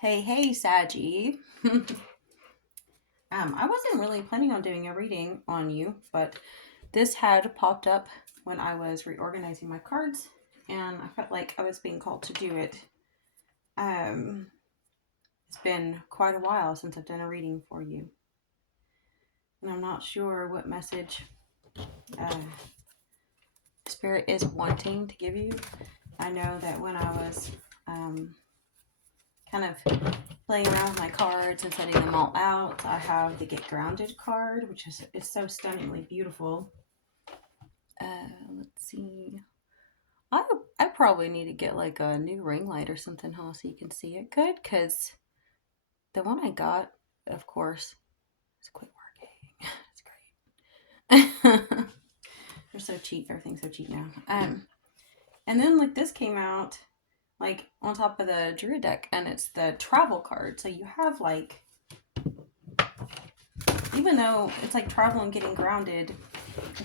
Hey, Saggy. I wasn't really planning on doing a reading on you, but this had popped up when I was reorganizing my cards, and I felt like I was being called to do it. Um, it's been quite a while since I've done a reading for you, and I'm not sure what message uh, Spirit is wanting to give you. I know that when I was kind of playing around with my cards and setting them all out, I have the Get Grounded card, which is so stunningly beautiful. Let's see. I I probably need to get like a new ring light or something, huh, so you can see it good. Cause the one I got, of course, is quit working. It's great. They're so cheap. Everything's so cheap now. And then like this came out like on top of the Druid deck, and it's the travel card. So you have like, even though it's like travel and getting grounded,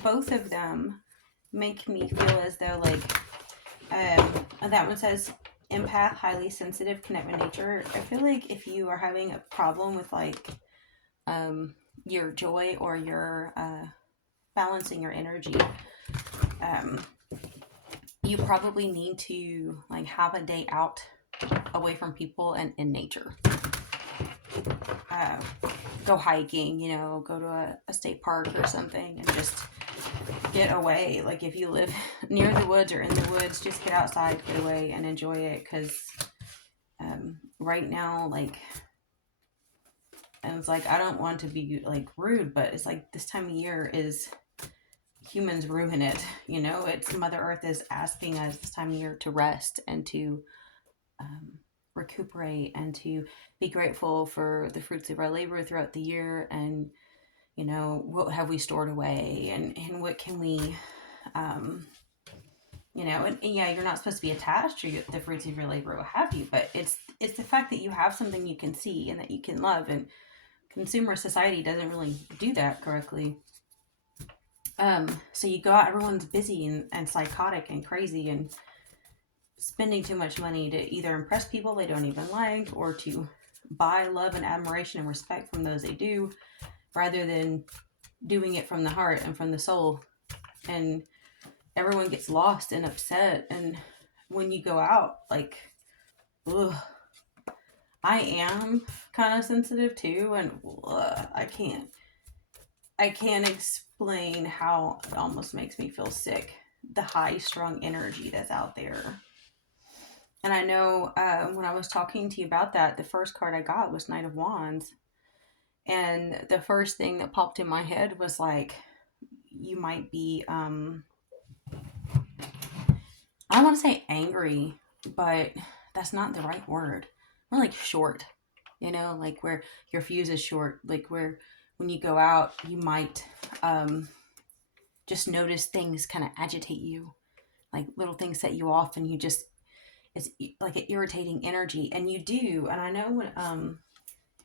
both of them make me feel as though like that one says empath, highly sensitive, connect with nature. I feel like if you are having a problem with like your joy or your balancing your energy, um, you probably need to like have a day out away from people and in nature. Uh, Go hiking, go to a state park or something and just get away. Like if you live near the woods or in the woods, just get outside, get away, and enjoy it. Because right now, like, and it's like I don't want to be like rude, but it's like this time of year is humans ruin it. It's Mother Earth is asking us this time of year to rest and to recuperate and to be grateful for the fruits of our labor throughout the year, and what have we stored away, and what can we and yeah, you're not supposed to be attached to the fruits of your labor, what have you, but it's the fact that you have something you can see and that you can love, and consumer society doesn't really do that correctly. So you go out, everyone's busy and psychotic and crazy and spending too much money to either impress people they don't even like or to buy love and admiration and respect from those they do, rather than doing it from the heart and from the soul. And everyone gets lost and upset. And when you go out, like, ugh, I am kind of sensitive too, and I can't explain how it almost makes me feel sick. The high strung energy that's out there. And I know when I was talking to you about that, the first card I got was Knight of Wands. And the first thing that popped in my head was like, you might be, I don't want to say angry, but that's not the right word. More like short, like where your fuse is short, like where when you go out, you might just notice things kind of agitate you, like little things set you off, and it's like an irritating energy, and you do. And I know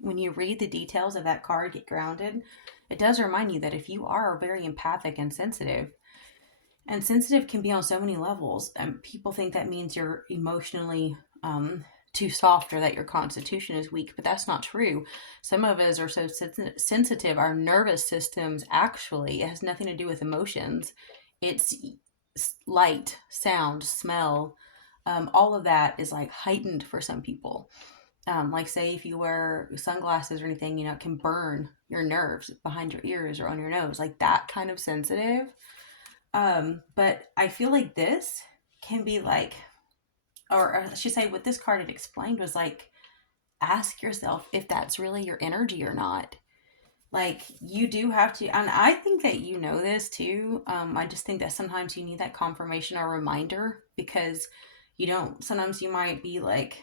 when you read the details of that card, Get Grounded, it does remind you that if you are very empathic and sensitive can be on so many levels, and people think that means you're emotionally too soft or that your constitution is weak, but that's not true. Some of us are so sensitive, our nervous systems, actually, it has nothing to do with emotions. It's light, sound, smell, all of that is like heightened for some people. Like say if you wear sunglasses or anything, it can burn your nerves behind your ears or on your nose, like that kind of sensitive. But I feel like this can be like, or I should say, what this card had explained was like, ask yourself if that's really your energy or not. Like you do have to, and I think that this too. I just think that sometimes you need that confirmation or reminder, because you don't. Sometimes you might be like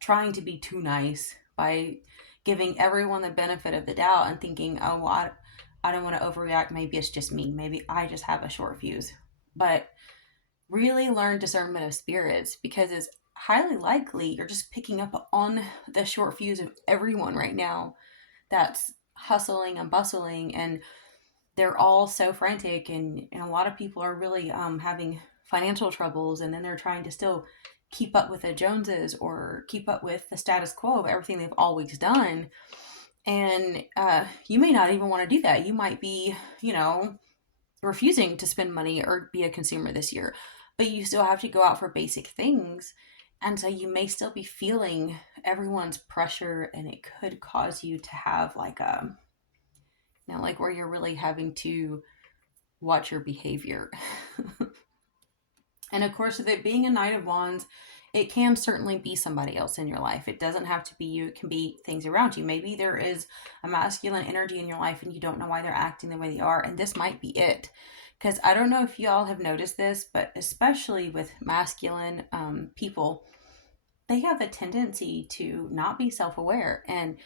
trying to be too nice by giving everyone the benefit of the doubt and thinking, oh, well, I don't want to overreact. Maybe it's just me. Maybe I just have a short fuse. But really learn discernment of spirits, because it's highly likely you're just picking up on the short fuse of everyone right now that's hustling and bustling, and they're all so frantic, and a lot of people are really having financial troubles, and then they're trying to still keep up with the Joneses or keep up with the status quo of everything they've always done. And you may not even want to do that. You might be, refusing to spend money or be a consumer this year, but you still have to go out for basic things. And so you may still be feeling everyone's pressure, and it could cause you to have like a, like where you're really having to watch your behavior. And of course, with it being a Knight of Wands, it can certainly be somebody else in your life. It doesn't have to be you. It can be things around you. Maybe there is a masculine energy in your life and you don't know why they're acting the way they are. And this might be it. Because I don't know if y'all have noticed this, but especially with masculine people, they have a tendency to not be self-aware and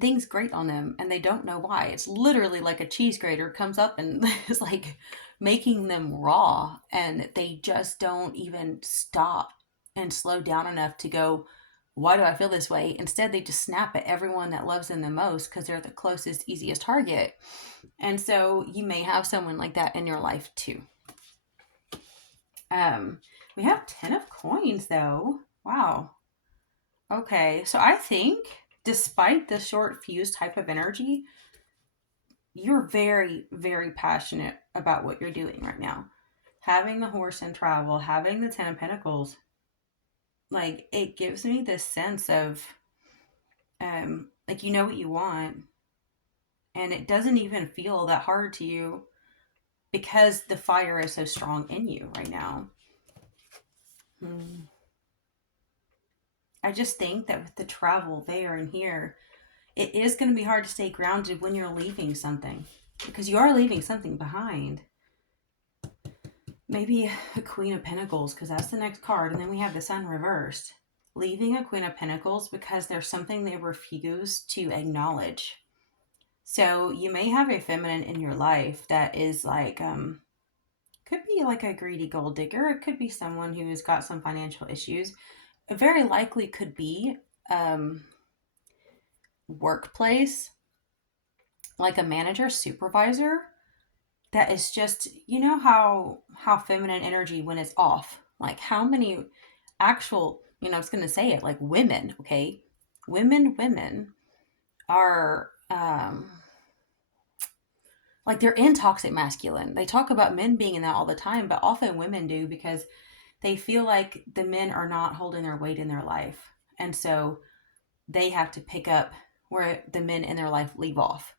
things grate on them and they don't know why. It's literally like a cheese grater comes up and is like making them raw, and they just don't even stop and slow down enough to go, why do I feel this way? Instead, they just snap at everyone that loves them the most because they're the closest, easiest target. And so you may have someone like that in your life too. We have 10 of coins though. Wow. Okay, so I think despite the short fuse type of energy, you're very, very passionate about what you're doing right now. Having the horse and travel, having the 10 of Pentacles, like it gives me this sense of, like you know what you want, and it doesn't even feel that hard to you because the fire is so strong in you right now. I just think that with the travel there and here, it is going to be hard to stay grounded when you're leaving something, because you are leaving something behind. Maybe a Queen of Pentacles, because that's the next card, and then we have the Sun reversed. Leaving a Queen of Pentacles because there's something they refuse to acknowledge. So you may have a feminine in your life that is like, could be like a greedy gold digger. It could be someone who has got some financial issues. It very likely could be workplace, like a manager, supervisor, that is just, you know how feminine energy when it's off, like how many actual, I was going to say it, like women, okay? Women are, like they're in toxic masculine. They talk about men being in that all the time, but often women do because they feel like the men are not holding their weight in their life. And so they have to pick up where the men in their life leave off.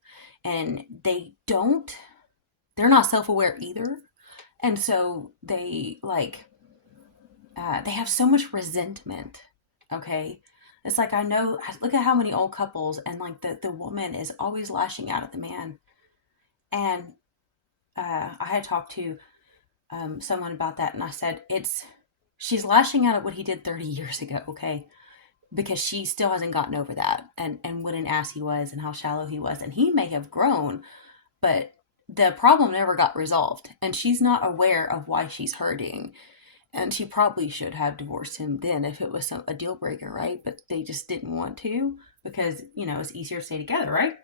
And they're not self-aware either. And so they they have so much resentment. Okay. It's like, I look at how many old couples and like the woman is always lashing out at the man. And I had talked to someone about that, and I said, she's lashing out at what he did 30 years ago. Okay. Because she still hasn't gotten over that, and what an ass he was and how shallow he was. And he may have grown, but the problem never got resolved, and she's not aware of why she's hurting. And she probably should have divorced him then if it was a deal breaker, right? But they just didn't want to because, it's easier to stay together, right?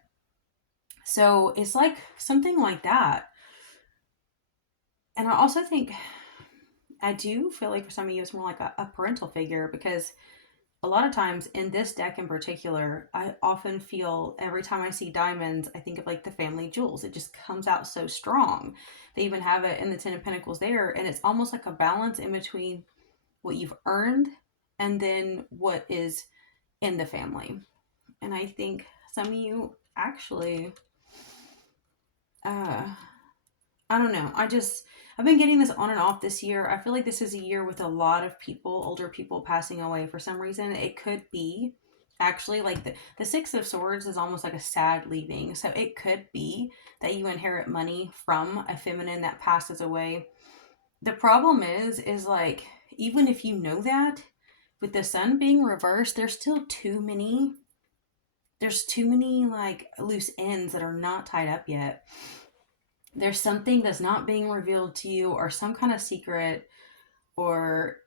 So it's like something like that. And I also think, I do feel like for some of you it's more like a parental figure, because a lot of times in this deck in particular, I often feel every time I see diamonds, I think of like the family jewels. It just comes out so strong. They even have it in the 10 of Pentacles there. And it's almost like a balance in between what you've earned and then what is in the family. And I think some of you actually, I don't know. I've been getting this on and off this year. I feel like this is a year with a lot of people, older people passing away for some reason. It could be actually like the Six of Swords is almost like a sad leaving. So it could be that you inherit money from a feminine that passes away. The problem is like, even if you know that, with the Sun being reversed, there's too many like loose ends that are not tied up yet. There's something that's not being revealed to you, or some kind of secret, or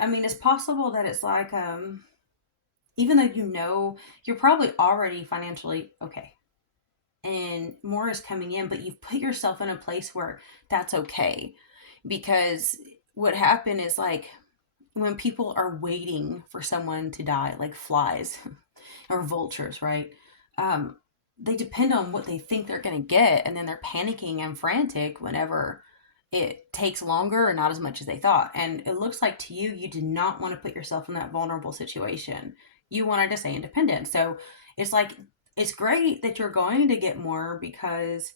it's possible that it's like, even though you're probably already financially okay and more is coming in, but you've put yourself in a place where that's okay. Because what happened is like, when people are waiting for someone to die, like flies or vultures, right? Um, they depend on what they think they're going to get, and then they're panicking and frantic whenever it takes longer or not as much as they thought. And it looks like to you, you did not want to put yourself in that vulnerable situation. You wanted to stay independent. So it's like, it's great that you're going to get more because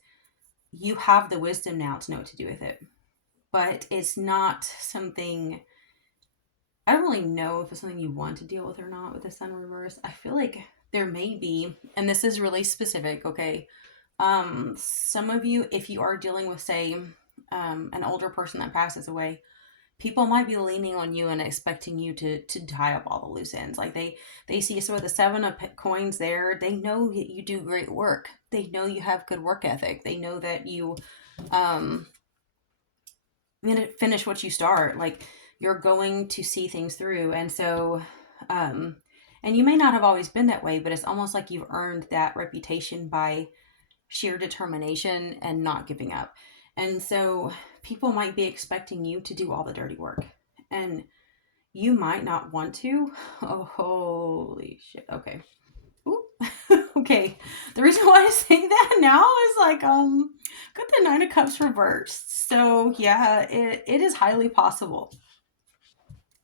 you have the wisdom now to know what to do with it. But it's not something, I don't really know if it's something you want to deal with or not with the sun reverse. I feel like there may be, and this is really specific, okay? Some of you, if you are dealing with, say, an older person that passes away, people might be leaning on you and expecting you to tie up all the loose ends. Like they see some of the seven of coins there. They know that you do great work. They know you have good work ethic. They know that you um finish what you start. Like you're going to see things through. And so and you may not have always been that way, but it's almost like you've earned that reputation by sheer determination and not giving up. And so people might be expecting you to do all the dirty work. And you might not want to. Oh, holy shit. Okay. Ooh. Okay. The reason why I say that now is like, got the Nine of Cups reversed. So yeah, it is highly possible.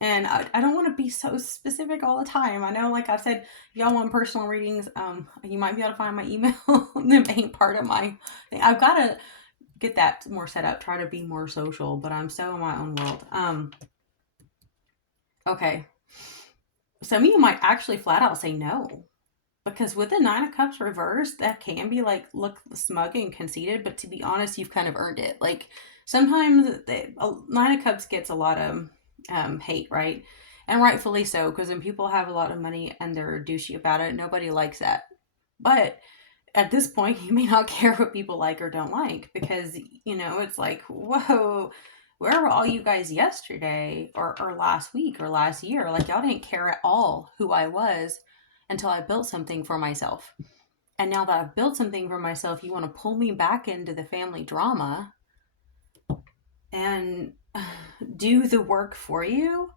And I don't want to be so specific all the time. I know, like I said, if y'all want personal readings, you might be able to find my email. The main part of my thing. I've got to get that more set up, try to be more social, but I'm so in my own world. Okay. Some of you might actually flat out say no. Because with the Nine of Cups reversed, that can be like, look smug and conceited, but to be honest, you've kind of earned it. Like sometimes Nine of Cups gets a lot of hate, right? And rightfully so, because when people have a lot of money and they're douchey about it, nobody likes that. But at this point, you may not care what people like or don't like because, it's like, whoa, where were all you guys yesterday or last week or last year? Like, y'all didn't care at all who I was until I built something for myself. And now that I've built something for myself, you want to pull me back into the family drama and do the work for you.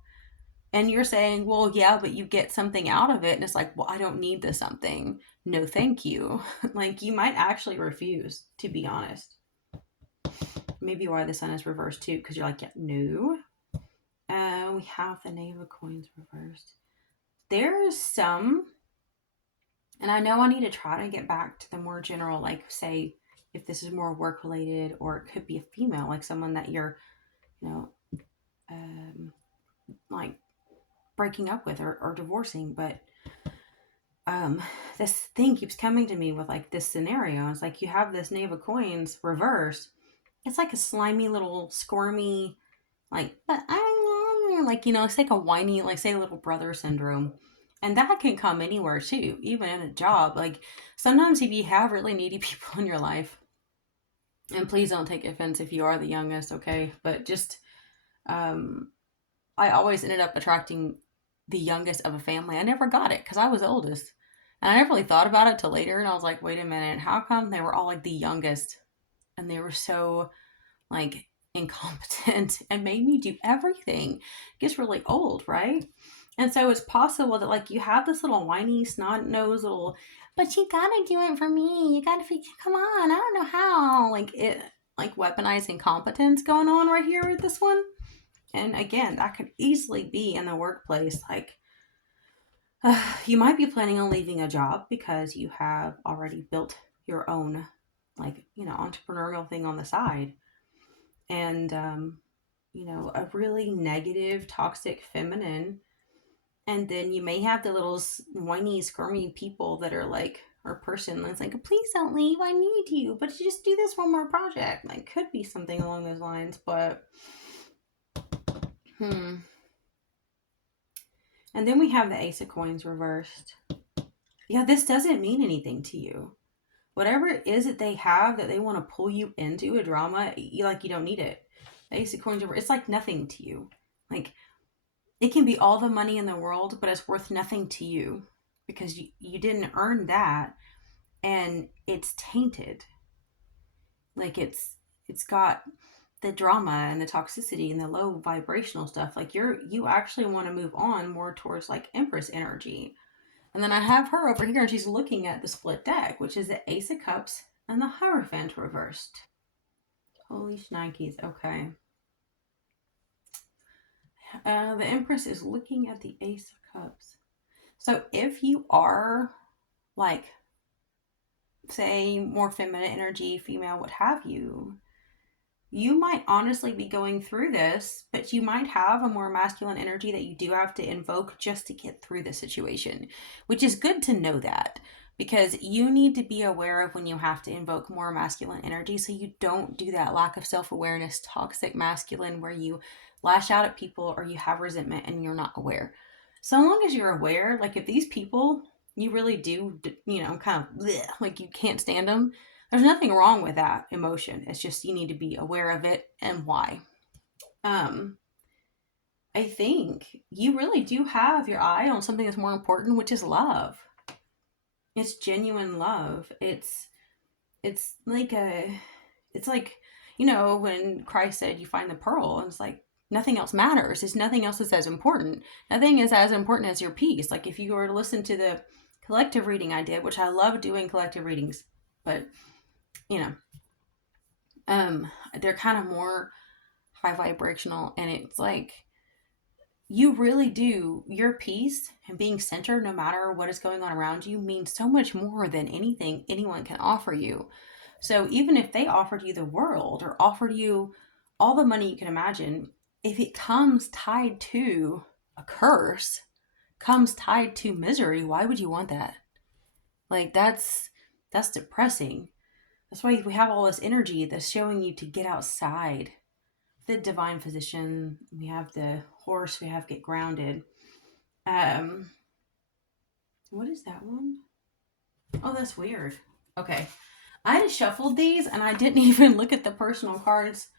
And you're saying, well, yeah, but you get something out of it. And it's like, well, I don't need the something. No, thank you. Like, you might actually refuse, to be honest. Maybe why the sun is reversed too, because you're like, yeah, no. We have the Knave of Coins reversed. There's some, and I know I need to try to get back to the more general, like, say, if this is more work related, or it could be a female, like someone that you're, like breaking up with or divorcing. But this thing keeps coming to me with like this scenario. It's like you have this Knave of Coins reversed. It's like a slimy little squirmy, like, but I like, it's like a whiny, like say little brother syndrome. And that can come anywhere too, even in a job. Like sometimes if you have really needy people in your life, and please don't take offense if you are the youngest, okay? But just, I always ended up attracting the youngest of a family. I never got it because I was the oldest. And I never really thought about it till later. And I was like, wait a minute, how come they were all like the youngest? And they were so like incompetent and made me do everything. It gets really old, right? And so it's possible that like you have this little whiny snot nose little, but you gotta do it for me. You gotta come on. I don't know how. Like it, like weaponized incompetence going on right here with this one. And again, that could easily be in the workplace. Like you might be planning on leaving a job because you have already built your own, like, entrepreneurial thing on the side. And, a really negative, toxic feminine. And then you may have the little whiny, squirmy people that are like, or person that's like, please don't leave, I need you, but just do this one more project. Like, could be something along those lines, but, And then we have the Ace of Coins reversed. Yeah, this doesn't mean anything to you. Whatever it is that they have that they want to pull you into a drama, you don't need it. The Ace of Coins reversed, it's like nothing to you. Like, it can be all the money in the world, but it's worth nothing to you because you didn't earn that, and it's tainted. Like it's got the drama and the toxicity and the low vibrational stuff. Like you actually want to move on more towards like Empress energy. And then I have her over here and she's looking at the split deck, which is the Ace of Cups and the Hierophant reversed. Holy shnikes. Okay. The Empress is looking at the Ace of Cups. So if you are like, say, more feminine energy, female, what have you, you might honestly be going through this, but you might have a more masculine energy that you do have to invoke just to get through the situation, which is good to know that, because you need to be aware of when you have to invoke more masculine energy so you don't do that lack of self-awareness, toxic masculine, where you lash out at people or you have resentment and you're not aware. So long as you're aware, like if these people, you really do, kind of bleh, like you can't stand them, there's nothing wrong with that emotion. It's just you need to be aware of it and why. I think you really do have your eye on something that's more important, which is love. It's genuine love. It's like when Christ said you find the pearl, and it's like nothing else matters. It's nothing else is as important. Nothing is as important as your peace. Like if you were to listen to the collective reading I did, which I love doing collective readings, but they're kind of more high vibrational, and it's like you really do, your peace and being centered no matter what is going on around you means so much more than anything anyone can offer you. So even if they offered you the world or offered you all the money you can imagine, if it comes tied to a curse, comes tied to misery, why would you want that? Like that's depressing. That's why we have all this energy that's showing you to get outside. The divine physician, we have the horse, we have get grounded. What is that one? Oh, that's weird. Okay. I just shuffled these and I didn't even look at the personal cards.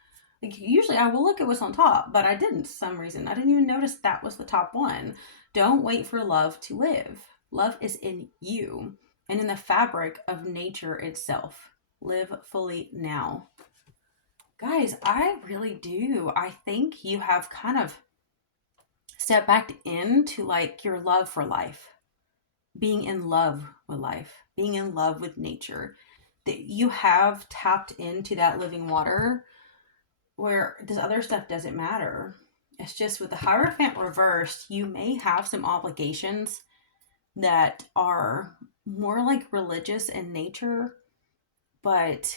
Like usually I will look at what's on top, but I didn't for some reason. I didn't even notice that was the top one. Don't wait for love to live. Love is in you and in the fabric of nature itself. Live fully now. Guys, I really do. I think you have kind of stepped back into like your love for life, being in love with life, being in love with nature. That you have tapped into that living water where this other stuff doesn't matter. It's just with the Hierophant reversed, you may have some obligations that are more like religious in nature, but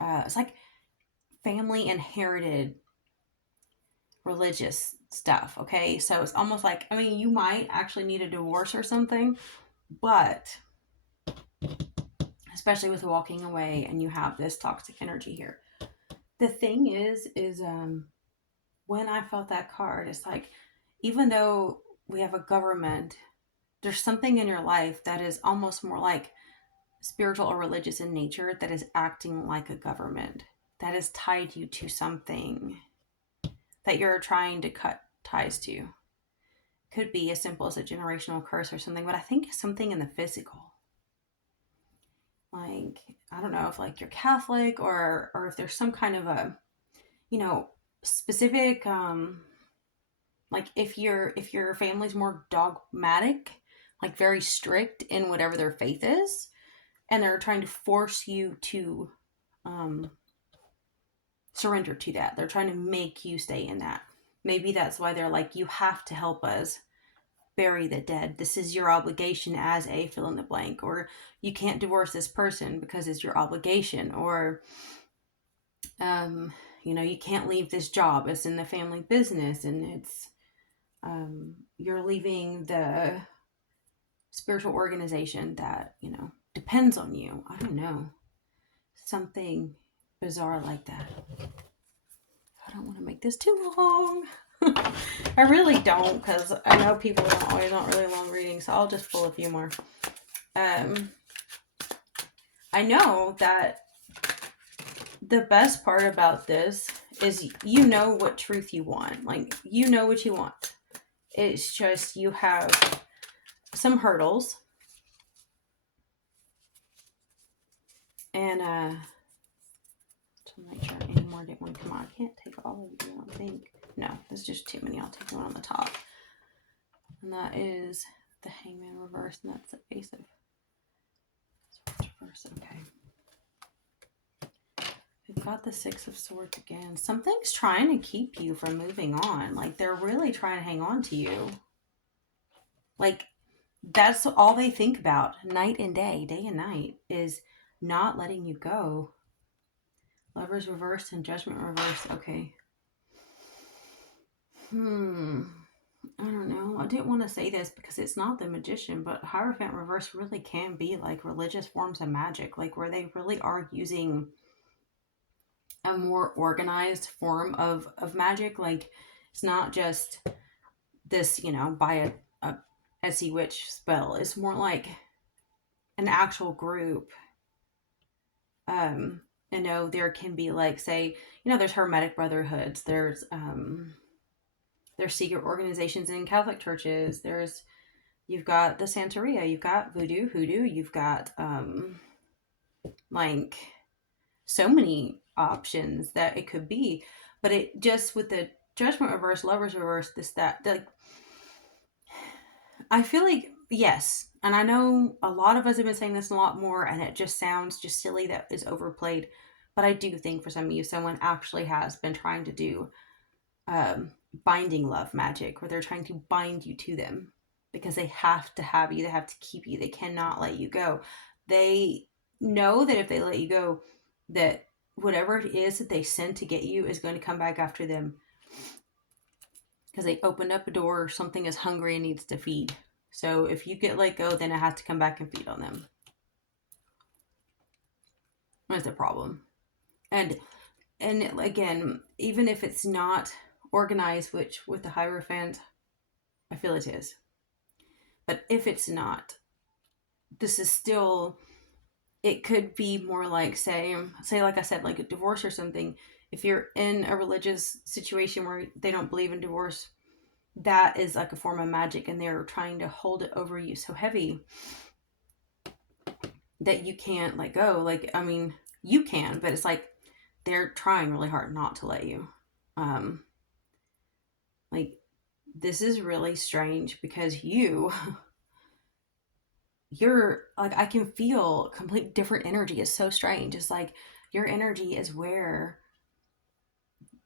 it's like family inherited religious stuff. Okay, so it's almost like, I mean, you might actually need a divorce or something, but especially with walking away and you have this toxic energy here. The thing is when I felt that card, it's like, even though we have a government, there's something in your life that is almost more like spiritual or religious in nature that is acting like a government, that has tied you to something that you're trying to cut ties to. Could be as simple as a generational curse or something, but I think it's something in the physical. Like, I don't know if like you're Catholic or if there's some kind of a, specific, like if your family's more dogmatic, like very strict in whatever their faith is, and they're trying to force you to surrender to that. They're trying to make you stay in that. Maybe that's why they're like, you have to help us bury the dead. This is your obligation as a fill in the blank. Or you can't divorce this person because it's your obligation. Or, you can't leave this job. It's in the family business and it's, you're leaving the spiritual organization that, depends on you. I don't know. Something bizarre like that. I don't want to make this too long. I really don't, because I know people don't always want really long readings, so I'll just pull a few more. I know that the best part about this is you know what truth you want. Like, you know what you want. It's just you have some hurdles. And to make sure any more more didn't want to come out. I can't take all of you, I don't think. No, there's just too many. I'll take the one on the top. And that is the Hangman reverse, and that's the Ace of Swords reverse. Okay. We've got the Six of Swords again. Something's trying to keep you from moving on. Like, they're really trying to hang on to you. Like, that's all they think about night and day and night, is not letting you go. Lovers reversed and Judgment reversed. Okay. I don't know. I didn't want to say this because it's not the Magician, but Hierophant reverse really can be like religious forms of magic, like where they really are using a more organized form of magic. Like, it's not just this, by a Essie witch spell. It's more like an actual group. There can be, like, say, there's Hermetic Brotherhoods, there's secret organizations in Catholic churches, you've got the Santeria, you've got voodoo, hoodoo, you've got like so many options that it could be. But it just, with the Judgment reverse, Lovers reverse, this, that, like, I feel like, yes, and I know a lot of us have been saying this a lot more, and it just sounds just silly that is overplayed, but I do think for some of you, someone actually has been trying to do binding love magic, where they're trying to bind you to them because they have to have you, they have to keep you, they cannot let you go. They know that if they let you go, that whatever it is that they send to get you is going to come back after them, because they opened up a door, or something is hungry and needs to feed. So if you get let go, then it has to come back and feed on them. That's the problem. And again, even if it's not organized, which with the Hierophant, I feel it is. But if it's not, this is still, it could be more like, say like I said, like a divorce or something. If you're in a religious situation where they don't believe in divorce, that is like a form of magic, and they're trying to hold it over you so heavy that you can't let go. Like, I mean, you can, but it's like they're trying really hard not to let you. Like, this is really strange because you're like, I can feel complete different energy. It's so strange. It's like your energy is where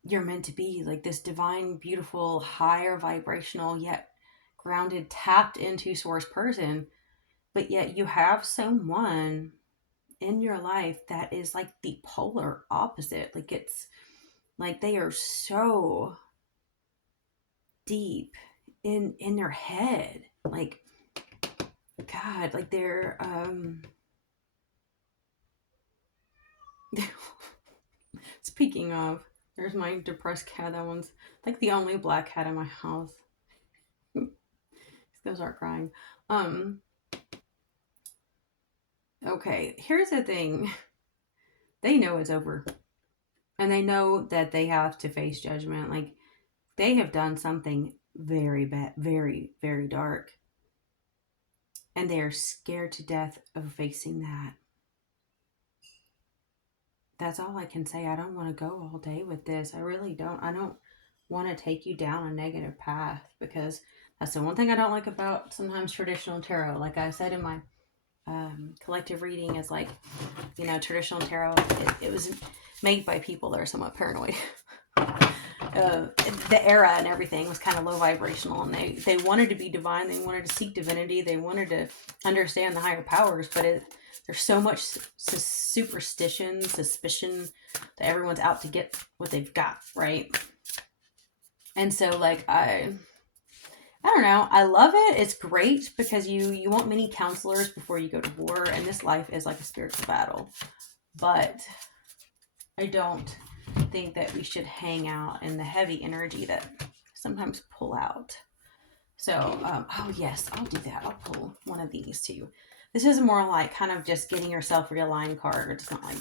you're meant to be, like this divine, beautiful, higher vibrational, yet grounded, tapped into source person. But yet you have someone in your life that is like the polar opposite. Like, it's like they are so deep in their head. Like, God, like they're speaking of, there's my depressed cat. That one's like the only black cat in my house. He's gonna start crying. Okay, here's the thing. They know it's over. And they know that they have to face judgment. Like, they have done something very bad, very, very dark. And they are scared to death of facing that. That's all I can say. I don't want to go all day with this. I really don't. I don't want to take you down a negative path, because that's the one thing I don't like about sometimes traditional tarot. Like I said in my collective reading, is like, traditional tarot, it was made by people that are somewhat paranoid. The era and everything was kind of low vibrational, and they wanted to be divine, they wanted to seek divinity, they wanted to understand the higher powers, but there's so much superstition, suspicion, that everyone's out to get what they've got, right? And so, like, I don't know, I love it. It's great because you want many counselors before you go to war, and this life is like a spiritual battle. But I don't think that we should hang out in the heavy energy that sometimes pull out. So, oh yes, I'll do that. I'll pull one of these too. This is more like kind of just getting yourself realigned card. It's not like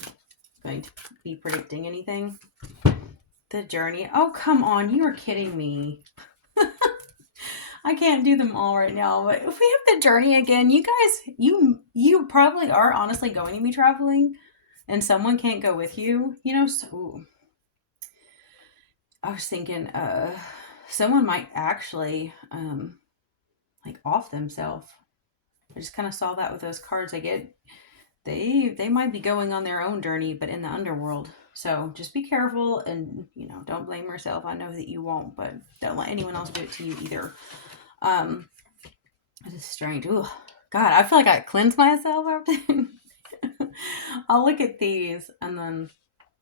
going to be predicting anything. The Journey. Oh, come on. You are kidding me. I can't do them all right now, but if we have the Journey again, you guys, you probably are honestly going to be traveling, and someone can't go with you, so I was thinking, someone might actually, like off themselves. I just kind of saw that with those cards. They might be going on their own journey, but in the underworld. So just be careful and, don't blame yourself. I know that you won't, but don't let anyone else do it to you either. It is strange. Ooh, God, I feel like I cleanse myself after. I'll look at these and then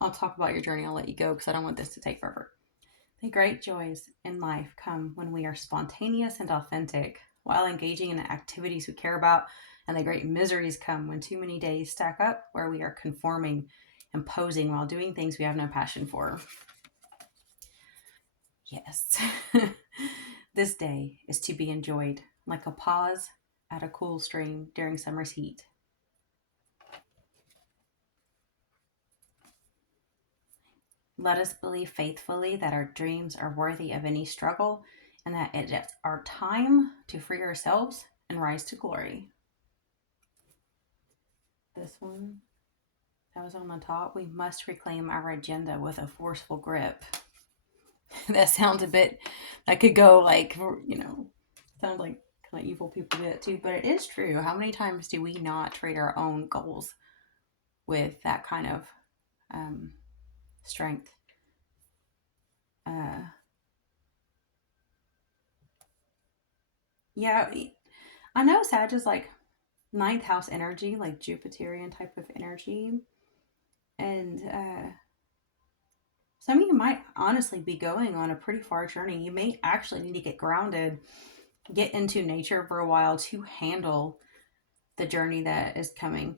I'll talk about your journey. I'll let you go because I don't want this to take forever. The great joys in life come when we are spontaneous and authentic while engaging in the activities we care about, and the great miseries come when too many days stack up where we are conforming and posing while doing things we have no passion for. Yes. This day is to be enjoyed like a pause at a cool stream during summer's heat. Let us believe faithfully that our dreams are worthy of any struggle and that it is our time to free ourselves and rise to glory. This one, that was on the top. We must reclaim our agenda with a forceful grip. That sounds a bit, that could go like, sounds like kind of evil people do it too, but it is true. How many times do we not trade our own goals with that kind of strength? Yeah, I know Sag is like ninth house energy, like Jupiterian type of energy. And some of you might honestly be going on a pretty far journey. You may actually need to get grounded, get into nature for a while to handle the journey that is coming.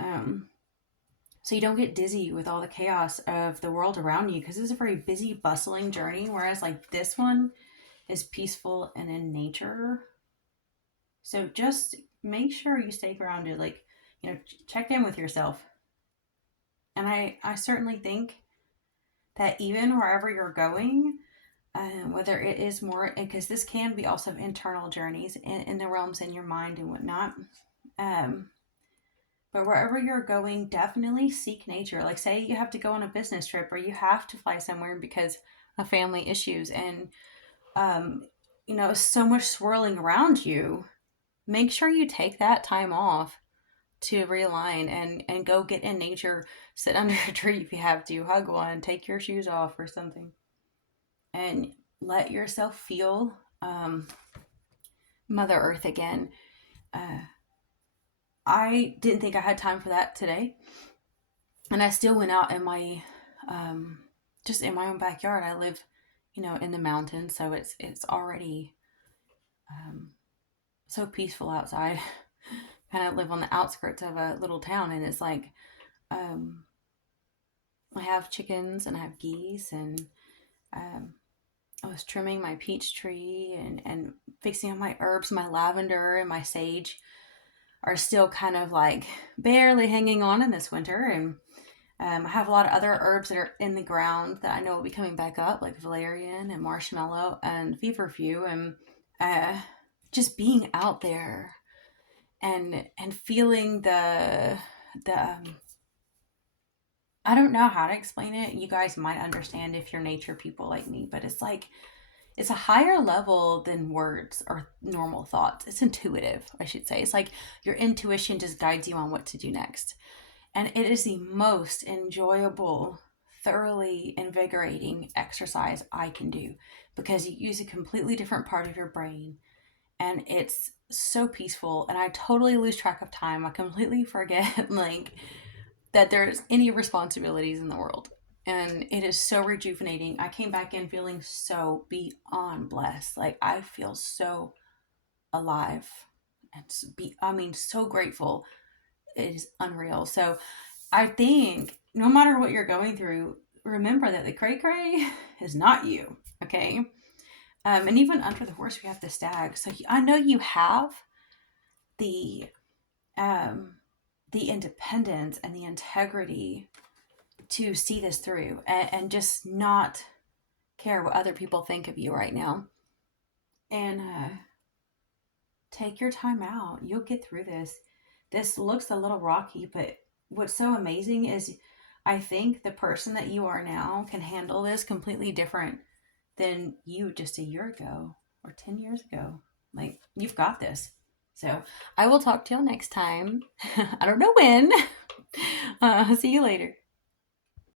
So you don't get dizzy with all the chaos of the world around you, because it's a very busy, bustling journey. Whereas, like, this one is peaceful and in nature. So just make sure you stay grounded. Like, check in with yourself. And I certainly think that even wherever you're going, whether it is more, because this can be also internal journeys in the realms in your mind and whatnot. But wherever you're going, definitely seek nature. Like, say you have to go on a business trip or you have to fly somewhere because of family issues, and so much swirling around you. Make sure you take that time off to realign and go get in nature. Sit under a tree if you have to, hug one, take your shoes off or something, and let yourself feel Mother Earth again. I didn't think I had time for that today, and I still went out in my just in my own backyard. I live in the mountains, so it's already so peaceful outside. Kind of live on the outskirts of a little town, and it's like I have chickens and I have geese, and I was trimming my peach tree and fixing up my herbs. My lavender and my sage are still kind of like barely hanging on in this winter, and I have a lot of other herbs that are in the ground that I know will be coming back up, like valerian and marshmallow and feverfew, and just being out there and feeling the I don't know how to explain it. You guys might understand if you're nature people like me, but it's like it's a higher level than words or normal thoughts. It's intuitive, I should say. It's like your intuition just guides you on what to do next. And it is the most enjoyable, thoroughly invigorating exercise I can do, because you use a completely different part of your brain, and it's so peaceful, and I totally lose track of time. I completely forget like that there's any responsibilities in the world. And it is so rejuvenating. I came back in feeling so beyond blessed. Like, I feel so alive and so grateful. It is unreal. So I think no matter what you're going through, remember that the cray cray is not you. Okay. And even under the horse, we have the stag. So I know you have the independence and the integrity to see this through, and just not care what other people think of you right now. And take your time out. You'll get through this. This looks a little rocky, but what's so amazing is I think the person that you are now can handle this completely different than you just a year ago or 10 years ago. Like, you've got this. So I will talk to y'all next time. I don't know when. See you later.